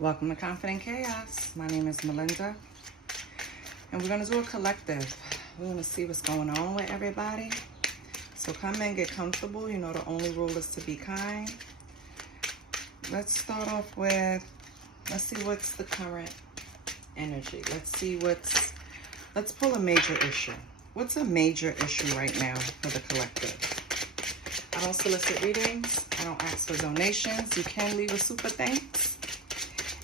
Welcome to Confident Chaos. My name is Melinda, and we're going to do a collective. We're going to see what's going on with everybody. So come in, get comfortable. You know the only rule is to be kind. Let's start off with, let's see what's the current energy. Let's pull a major issue. What's a major issue right now for the collective? I don't solicit readings. I don't ask for donations. You can leave a super thanks.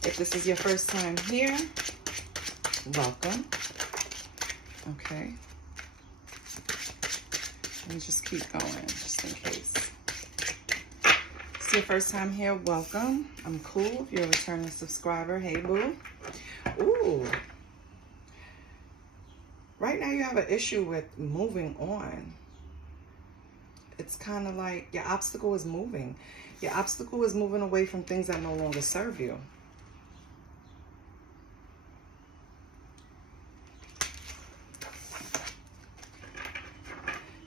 If this is your first time here, welcome. Okay. Let me just keep going, just in case. It's your first time here, welcome. I'm cool. If you're a returning subscriber, hey boo. Ooh. Right now you have an issue with moving on. It's kind of like your obstacle is moving. Your obstacle is moving away from things that no longer serve you.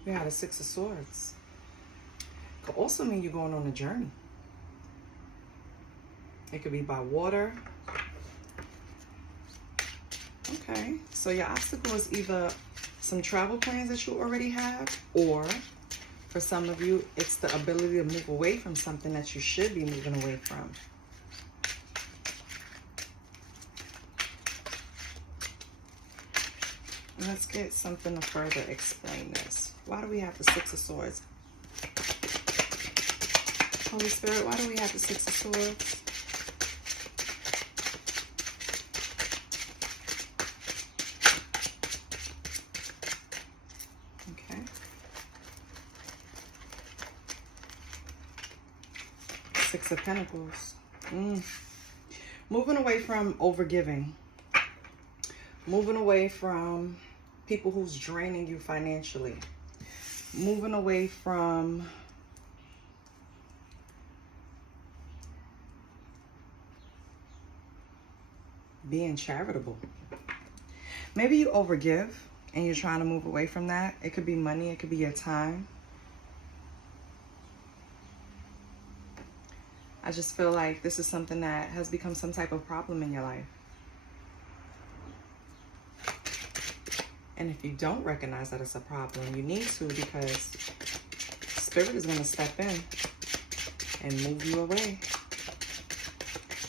You have a Six of Swords. Could also mean you're going on a journey. It could be by water. Okay, so your obstacle is either some travel plans that you already have, or for some of you, it's the ability to move away from something that you should be moving away from. Let's get something to further explain this. Why do we have the Six of Swords? Holy Spirit, why do we have the Six of Swords? Okay. Six of Pentacles. Moving away from overgiving. Moving away from people who's draining you financially. Moving away from being charitable. Maybe you overgive and you're trying to move away from that. It could be money, it could be your time. I just feel like this is something that has become some type of problem in your life. And if you don't recognize that it's a problem, you need to, because Spirit is going to step in and move you away.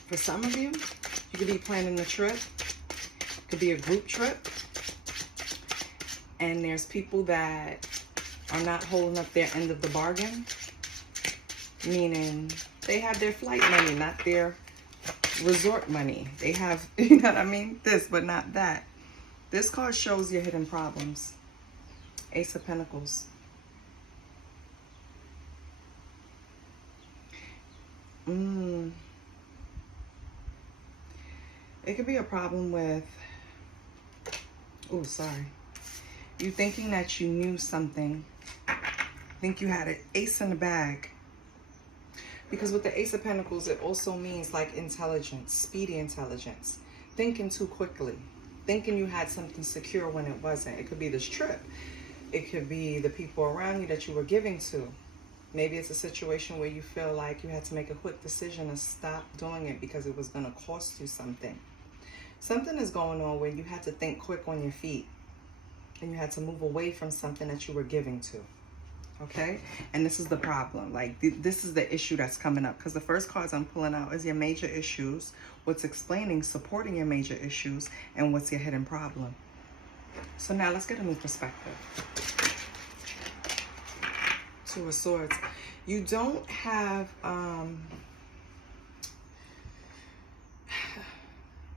For some of you, you could be planning a trip. It could be a group trip. And there's people that are not holding up their end of the bargain. Meaning they have their flight money, not their resort money. They have, you know what I mean? This, but not that. This card shows your hidden problems. Ace of Pentacles. It could be a problem with, oh, sorry. You thinking that you knew something. Think you had an ace in the bag. Because with the Ace of Pentacles, it also means like intelligence, speedy intelligence. Thinking too quickly. Thinking you had something secure when it wasn't. It could be this trip. It could be the people around you that you were giving to. Maybe it's a situation where you feel like you had to make a quick decision to stop doing it because it was going to cost you something. Something is going on where you had to think quick on your feet. And you had to move away from something that you were giving to. Okay? And this is the problem. Like, this is the issue that's coming up. Because the first cards I'm pulling out is your major issues. What's explaining, supporting your major issues. And what's your hidden problem. So now let's get a new perspective. Two of Swords. You don't have...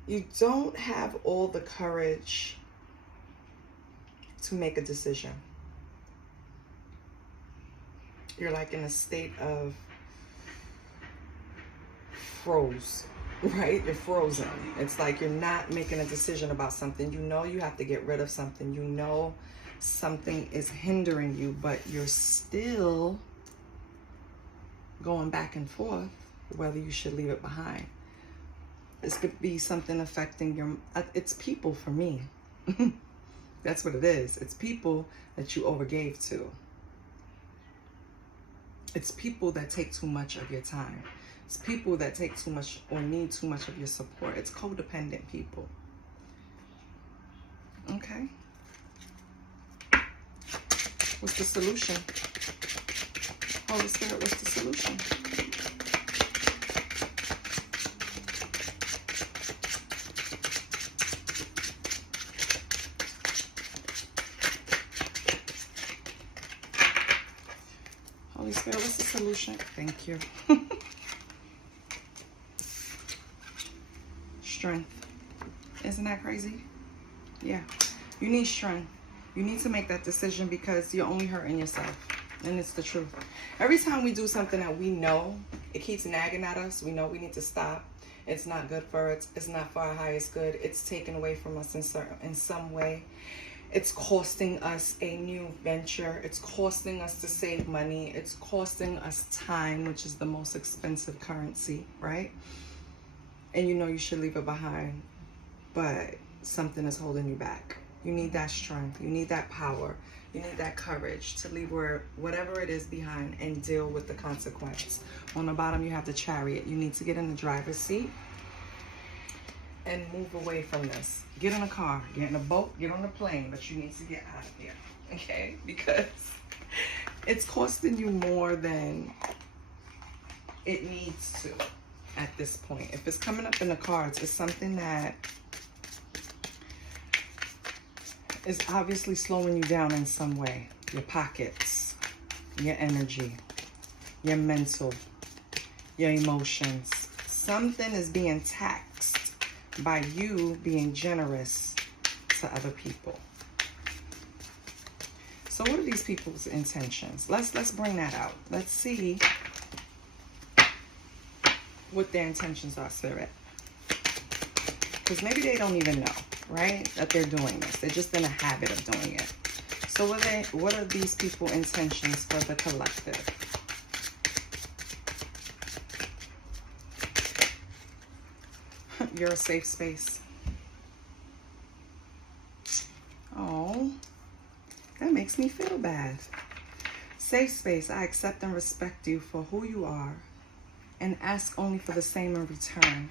you don't have all the courage to make a decision. You're like in a state of froze, right? You're frozen. It's like you're not making a decision about something. You know you have to get rid of something. You know something is hindering you, but you're still going back and forth whether you should leave it behind. This could be something affecting your... It's people for me. That's what it is. It's people that you overgave to. It's people that take too much of your time. It's people that take too much or need too much of your support. It's codependent people. Okay. What's the solution? Holy Spirit, what's the solution? Holy Spirit, what's the solution? Thank you. Strength. Isn't that crazy? Yeah. You need strength. You need to make that decision because you're only hurting yourself. And it's the truth. Every time we do something that we know, it keeps nagging at us. We know we need to stop. It's not good for us. It's not for our highest good. It's taken away from us in some way. It's costing us a new venture. It's costing us to save money. It's costing us time, which is the most expensive currency, right? And you know you should leave it behind, but something is holding you back. You need that strength. You need that power. You need that courage to leave whatever it is behind and deal with the consequence. On the bottom, you have the Chariot. You need to get in the driver's seat and move away from this. Get in a car, get in a boat, get on a plane, but you need to get out of here, okay? Because it's costing you more than it needs to at this point. If it's coming up in the cards, it's something that is obviously slowing you down in some way. Your pockets, your energy, your mental, your emotions. Something is being taxed by you being generous to other people. So what are these people's intentions? Let's bring that out. Let's see what their intentions are, Spirit. Because maybe they don't even know, right, that they're doing this. They're just in a habit of doing it. So what are these people's intentions for the collective? You're a safe space. Oh, that makes me feel bad. Safe space. I accept and respect you for who you are and ask only for the same in return.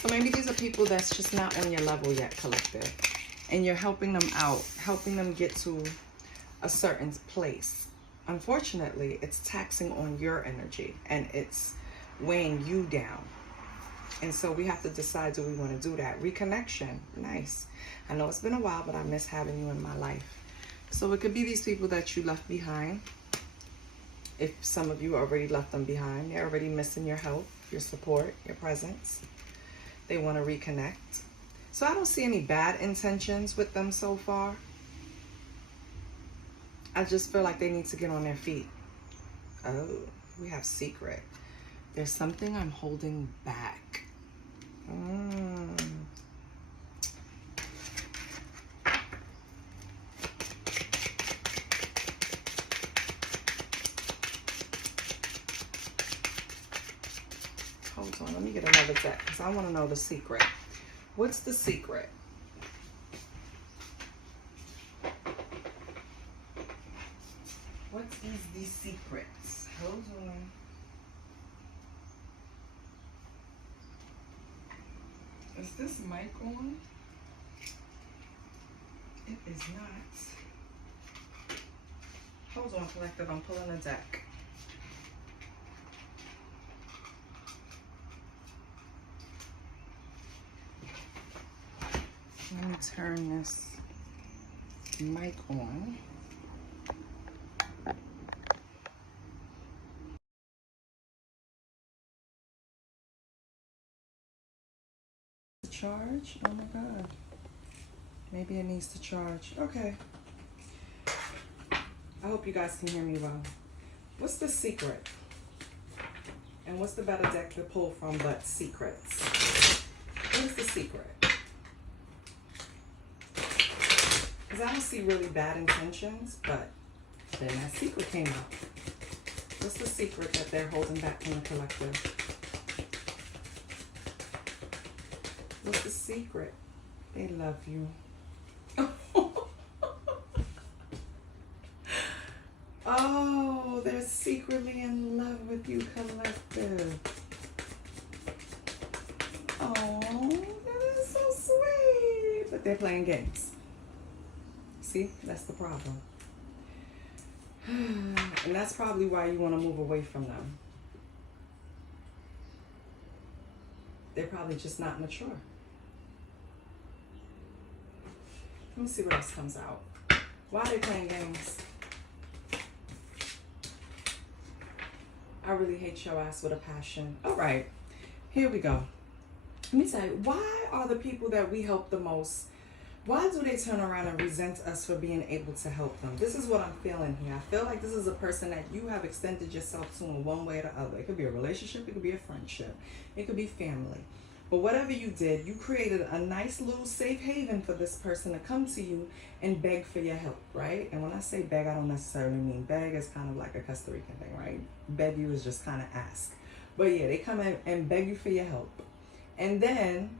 So maybe these are people that's just not on your level yet, collective. And you're helping them out, helping them get to a certain place. Unfortunately, it's taxing on your energy and it's weighing you down. And so we have to decide, do we want to do that? Reconnection, nice. I know it's been a while, but I miss having you in my life. So it could be these people that you left behind. If some of you already left them behind, they're already missing your help, your support, your presence. They want to reconnect. So I don't see any bad intentions with them so far. I just feel like they need to get on their feet. Oh, we have secret. There's something I'm holding back. Hold on, let me get another deck because I want to know the secret. What's the secret? What is the secret? Hold on. Is this mic on? It is not. Hold on, collective. I'm pulling a deck. Let me turn this mic on. Charge? Oh my God. Maybe it needs to charge. Okay. I hope you guys can hear me well. What's the secret? And what's the better deck to pull from but secrets? What is the secret? Because I don't see really bad intentions, but then that secret came out. What's the secret that they're holding back from the collective? What's the secret? They love you. Oh, they're secretly in love with collective. Oh, that is so sweet. But they're playing games. See, that's the problem. And that's probably why you want to move away from them. They're probably just not mature. Let me see what else comes out. Why are they playing games? I really hate your ass with a passion. All right, here we go. Let me tell you, why are the people that we help the most, why do they turn around and resent us for being able to help them? This is what I'm feeling here. I feel like this is a person that you have extended yourself to in one way or the other. It could be a relationship, it could be a friendship, it could be family. But whatever you did, you created a nice little safe haven for this person to come to you and beg for your help, right? And when I say beg, I don't necessarily mean beg. It's kind of like a Costa Rican thing, right? Beg you is just kind of ask. But yeah, they come in and beg you for your help. And then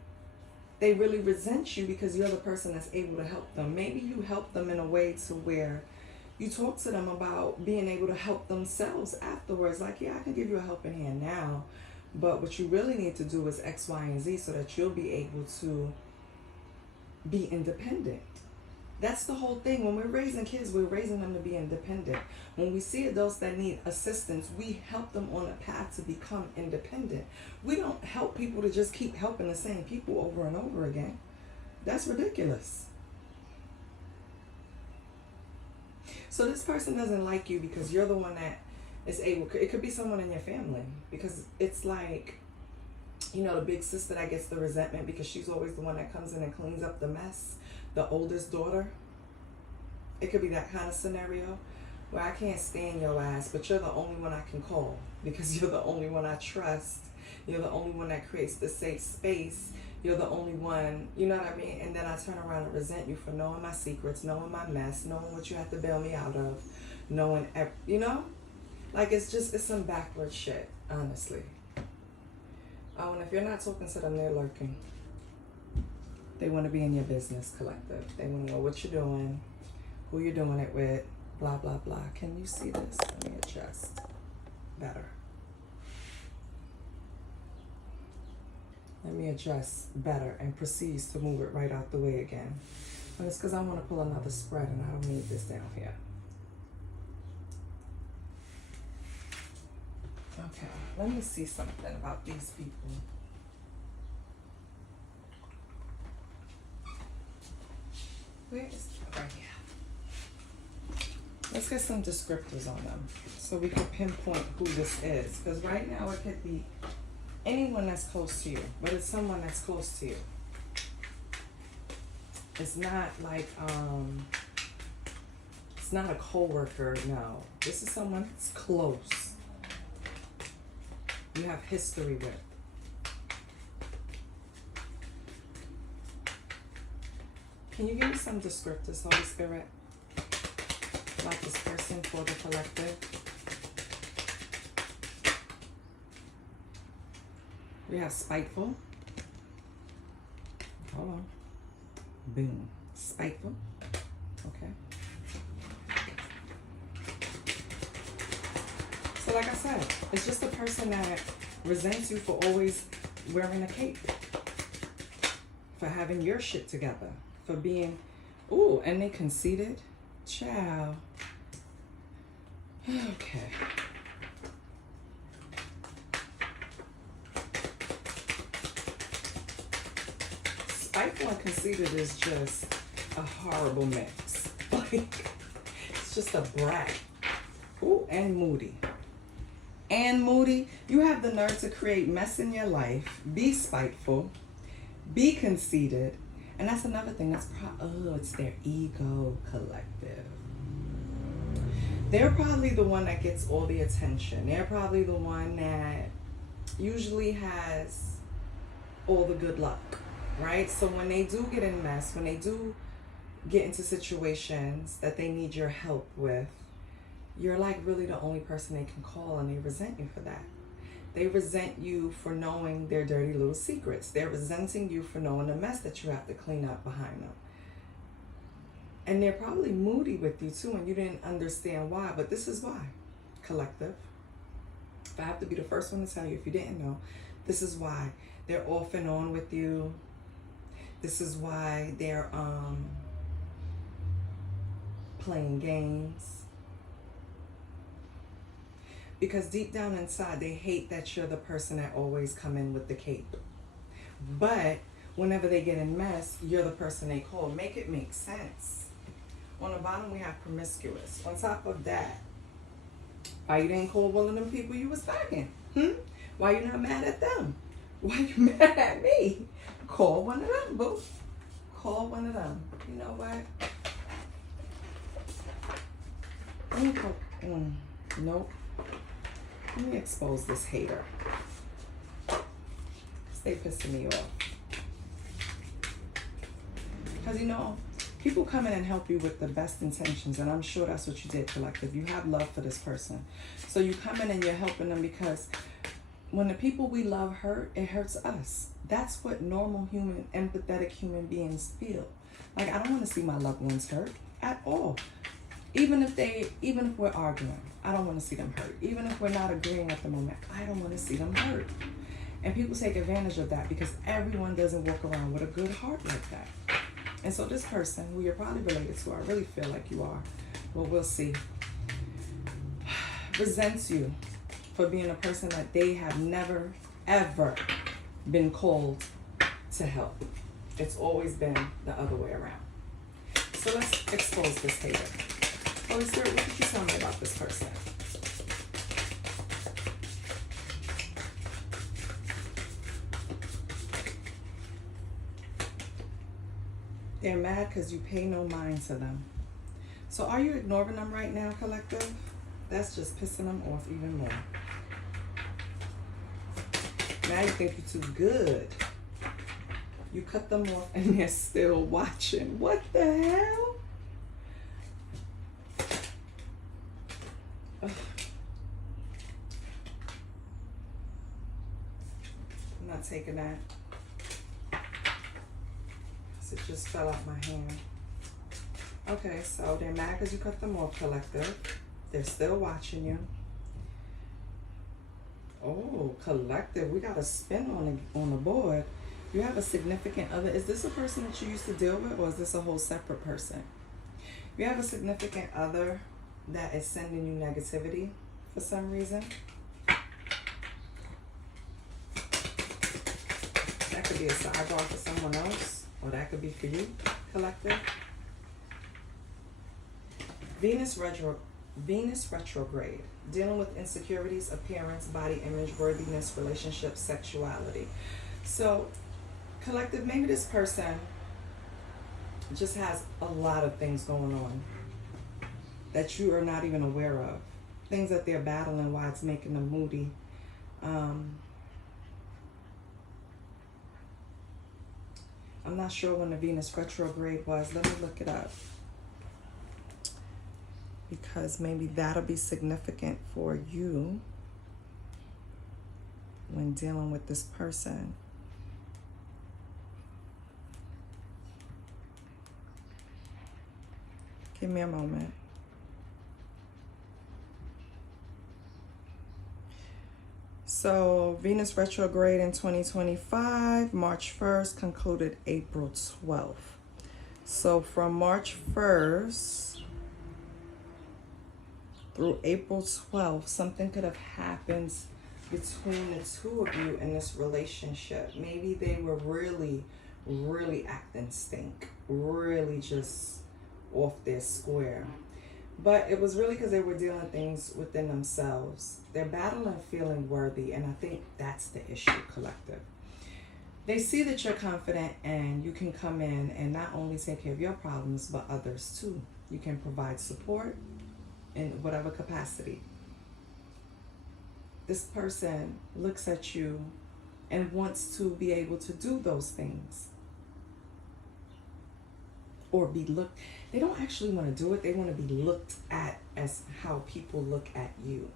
they really resent you because you're the person that's able to help them. Maybe you help them in a way to where you talk to them about being able to help themselves afterwards. Like, yeah, I can give you a helping hand now, but what you really need to do is X, Y, and Z so that you'll be able to be independent. That's the whole thing. When we're raising kids, we're raising them to be independent. When we see adults that need assistance, we help them on a path to become independent. We don't help people to just keep helping the same people over and over again. That's ridiculous. So this person doesn't like you because you're the one that is able, it could be someone in your family, because it's like, you know, the big sister that gets the resentment because she's always the one that comes in and cleans up the mess, the oldest daughter. It could be that kind of scenario where I can't stand your ass, but you're the only one I can call because you're the only one I trust. You're the only one that creates the safe space. You're the only one, you know what I mean? And then I turn around and resent you for knowing my secrets, knowing my mess, knowing what you have to bail me out of, knowing, you know? Like, it's some backward shit, honestly. Oh, and if you're not talking to them, they're lurking. They want to be in your business, collective. They want to know what you're doing, who you're doing it with, blah, blah, blah. Can you see this? Let me adjust better. Let me adjust better and proceeds to move it right out the way again. And it's because I want to pull another spread and I don't need this down here. Okay, let me see something about these people. Where is it? Right here. Let's get some descriptors on them so we can pinpoint who this is. Because right now it could be anyone that's close to you, but it's someone that's close to you. It's not like, it's not a coworker, no. This is someone that's close. You have history with. Can you give me some descriptors, Holy Spirit, about this person for the collective? We have spiteful. Hold on. Boom. Spiteful. Okay. So like I said, it's just a person that resents you for always wearing a cape, for having your shit together, for being, ooh, and they conceited. Ciao. Okay. Spiteful and conceited is just a horrible mix. Like, it's just a brat. Ooh, and moody. And moody, you have the nerve to create mess in your life, be spiteful, be conceited, and that's another thing. That's it's their ego, collective. They're probably the one that gets all the attention. They're probably the one that usually has all the good luck, right? So when they do get in mess, when they do get into situations that they need your help with, you're like really the only person they can call, and they resent you for that. They resent you for knowing their dirty little secrets. They're resenting you for knowing the mess that you have to clean up behind them. And they're probably moody with you too, and you didn't understand why, but this is why, collective. If I have to be the first one to tell you, if you didn't know, this is why they're off and on with you. This is why they're playing games. Because deep down inside, they hate that you're the person that always come in with the cape. But whenever they get in mess, you're the person they call. Make it make sense. On the bottom, we have promiscuous. On top of that, why you didn't call one of them people you was banging? Why you not mad at them? Why you mad at me? Call one of them, boo. Call one of them. You know what? Let me call. Nope. Let me expose this hater. Stay pissing me off. Because, you know, people come in and help you with the best intentions, and I'm sure that's what you did, collective. You have love for this person. So you come in and you're helping them because when the people we love hurt, it hurts us. That's what normal human, empathetic human beings feel. Like, I don't want to see my loved ones hurt at all. Even if we're arguing, I don't want to see them hurt. Even if we're not agreeing at the moment, I don't want to see them hurt. And people take advantage of that because everyone doesn't walk around with a good heart like that. And so this person, who you're probably related to, I really feel like you are, well, we'll see, resents you for being a person that they have never, ever been called to help. It's always been the other way around. So let's expose this hater. Holy Spirit, what did you tell me about this person? They're mad because you pay no mind to them. So are you ignoring them right now, collective? That's just pissing them off even more. Now you think you're too good. You cut them off and they're still watching. What the hell? Ugh. I'm not taking that. It just fell out my hand. Okay, so they're mad because you cut them off, collective. They're still watching you. Oh, collective, we got a spin on the board. You have a significant other. Is this a person that you used to deal with, or is this a whole separate person? You have a significant other that is sending you negativity for some reason. That could be a sidebar for someone else. Or that could be for you, collective. Venus retrograde. Dealing with insecurities, appearance, body image, worthiness, relationships, sexuality. So, collective, maybe this person just has a lot of things going on that you are not even aware of. Things that they're battling, why it's making them moody. I'm not sure when the Venus retrograde was. Let me look it up. Because maybe that'll be significant for you when dealing with this person. Give me a moment. So Venus retrograde in 2025, March 1st, concluded April 12th. So from March 1st through April 12th, something could have happened between the two of you in this relationship. Maybe they were really, really acting stink, really just off their square. But it was really because they were dealing things within themselves. They're battling feeling worthy, and I think that's the issue, collective. They see that you're confident and you can come in and not only take care of your problems, but others too. You can provide support in whatever capacity. This person looks at you and wants to be able to do those things. Or be looked. They don't actually want to do it. They want to be looked at as how people look at you.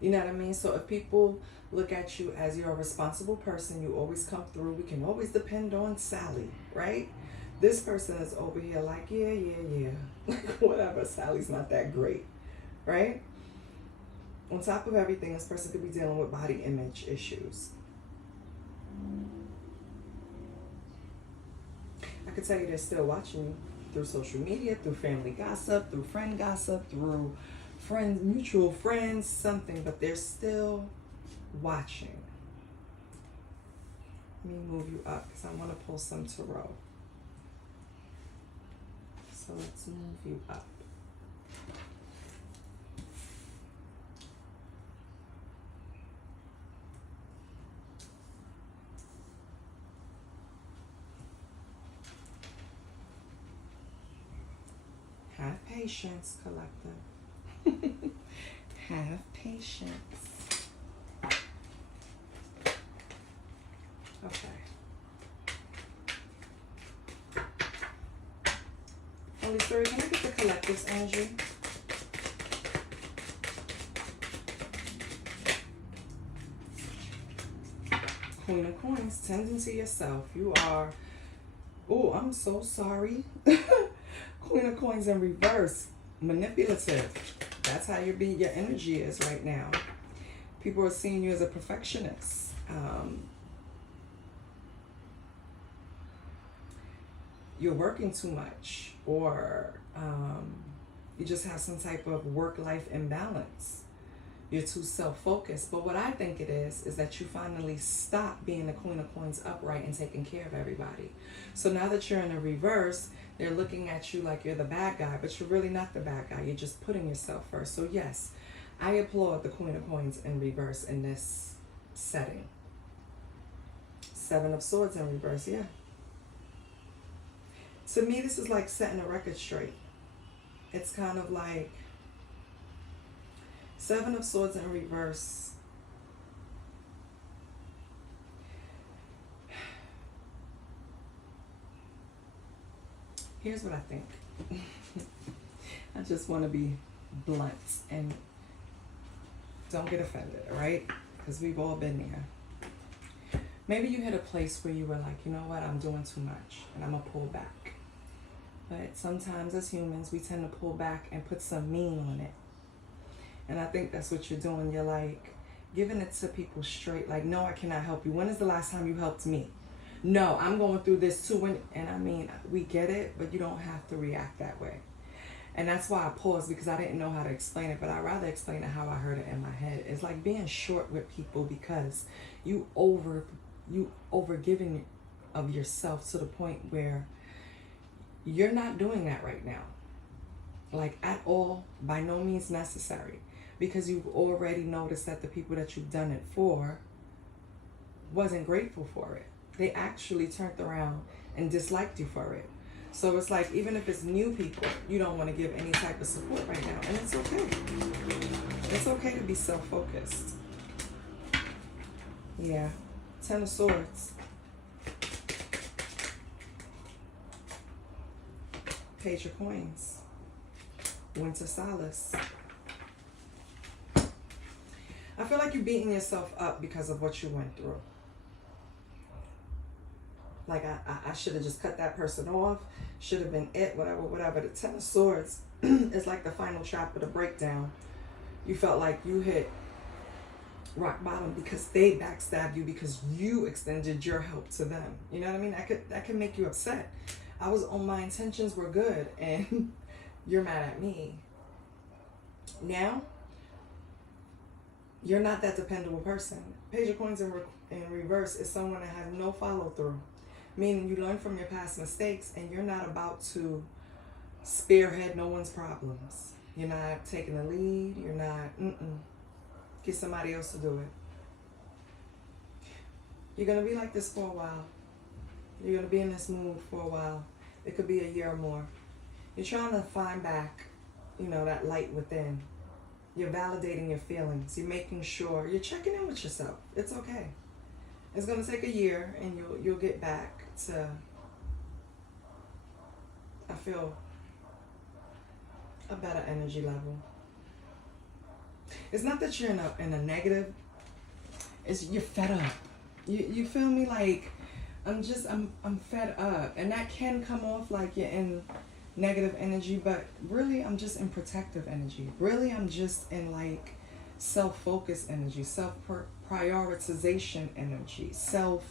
You know what I mean? So if people look at you as you're a responsible person, you always come through, we can always depend on Sally, right? This person is over here like, yeah. Whatever, Sally's not that great, right? On top of everything, this person could be dealing with body image issues. I could tell you they're still watching you through social media, through family gossip, through friend gossip, through friends, mutual friends, something, but they're still watching. Let me move you up because I want to pull some tarot. So let's move you up. Have patience, collective. Have patience. Okay. Holy Spirit, can I get the collective's energy? Queen of Coins, tending to yourself. You are, oh, I'm so sorry. Queen of Coins in reverse, manipulative. That's how your energy is right now. People are seeing you as a perfectionist. You're working too much, or you just have some type of work-life imbalance. You're too self-focused. But what I think it is that you finally stop being the Queen of Coins upright and taking care of everybody. So now that you're in a reverse, they're looking at you like you're the bad guy, but you're really not the bad guy. You're just putting yourself first. So yes, I applaud the Queen of Coins in reverse in this setting. Seven of Swords in reverse, yeah. To me, this is like setting a record straight. It's kind of like Seven of Swords in reverse. Here's what I think. I just want to be blunt and don't get offended, all right? Because we've all been there. Maybe you hit a place where you were like, you know what, I'm doing too much and I'm going to pull back. But sometimes as humans, we tend to pull back and put some mean on it. And I think that's what you're doing. You're like giving it to people straight. Like, no, I cannot help you. When is the last time you helped me? No, I'm going through this too. And I mean, we get it, but you don't have to react that way. And that's why I paused, because I didn't know how to explain it. But I'd rather explain it how I heard it in my head. It's like being short with people because you over giving of yourself to the point where you're not doing that right now. Like at all, by no means necessary. Because you've already noticed that the people that you've done it for wasn't grateful for it. They actually turned around and disliked you for it. So it's like, even if it's new people, you don't want to give any type of support right now. And it's okay. It's okay to be self-focused. Yeah. Ten of Swords. Page of Coins. Winter Solace. I feel like you're beating yourself up because of what you went through. Like, I should have just cut that person off. Should have been it, whatever. The Ten of Swords is like the final chapter, the breakdown. You felt like you hit rock bottom because they backstabbed you because you extended your help to them. You know what I mean? That could make you upset. My intentions were good and you're mad at me. Now, you're not that dependable person. Page of Coins in reverse is someone that has no follow through. Meaning you learn from your past mistakes and you're not about to spearhead no one's problems. You're not taking the lead. You're not, get somebody else to do it. You're going to be like this for a while. You're going to be in this mood for a while. It could be a year or more. You're trying to find back, that light within. You're validating your feelings. You're making sure, you're checking in with yourself. It's okay. It's going to take a year and you'll get back to, I feel, a better energy level. It's not that you're in a negative, it's you're fed up. You feel me? Like, I'm fed up. And that can come off like you're in negative energy, but really I'm just in protective energy. Really I'm just in like self-focused energy, self-prioritization energy, self.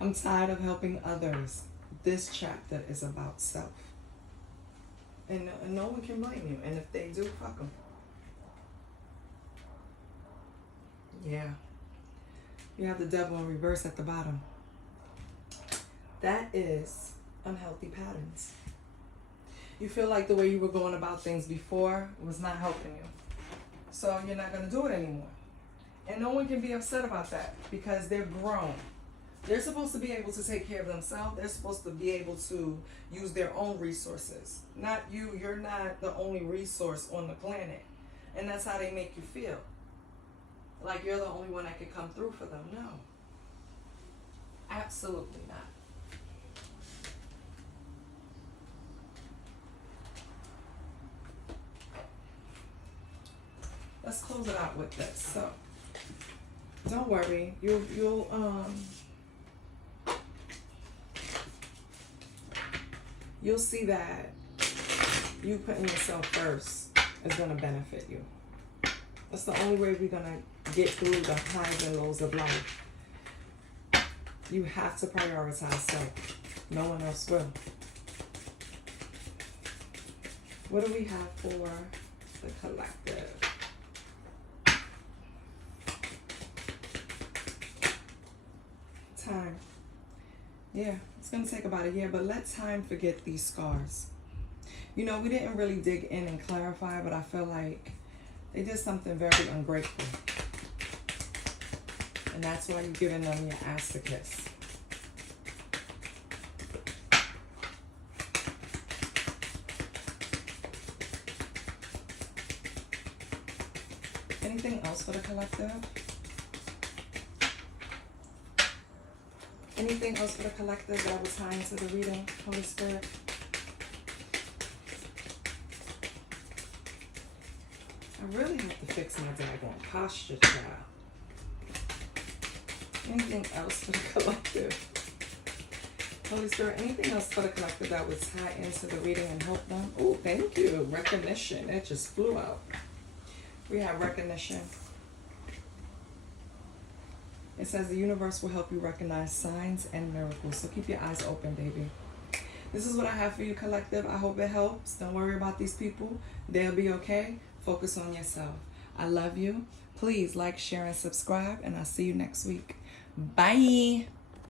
I'm tired of helping others. This chapter is about self. And no one can blame you. And if they do, fuck them. Yeah. You have the devil in reverse at the bottom. That is unhealthy patterns. You feel like the way you were going about things before was not helping you. So you're not going to do it anymore. And no one can be upset about that because they're grown. They're supposed to be able to take care of themselves. They're supposed to be able to use their own resources. Not you. You're not the only resource on the planet. And that's how they make you feel. Like you're the only one that can come through for them. No. Absolutely not. Let's close it out with this. So, don't worry. You'll see that you putting yourself first is going to benefit you. That's the only way we're going to get through the highs and lows of life. You have to prioritize self. No one else will. What do we have for the collective? Time. Yeah, it's going to take about a year, but let time forget these scars. You know, we didn't really dig in and clarify, but I feel like they did something very ungrateful. And that's why you're giving them your ass to kiss. Anything else for the collective? Anything else for the collective that I would tie into the reading, Holy Spirit? I really have to fix my daggone posture, child. Anything else for the collective? Holy Spirit, anything else for the collective that would tie into the reading and help them? Oh, thank you. Recognition. It just flew out. We have recognition. It says the universe will help you recognize signs and miracles. So keep your eyes open, baby. This is what I have for you, collective. I hope it helps. Don't worry about these people. They'll be okay. Focus on yourself. I love you. Please like, share, and subscribe. And I'll see you next week. Bye.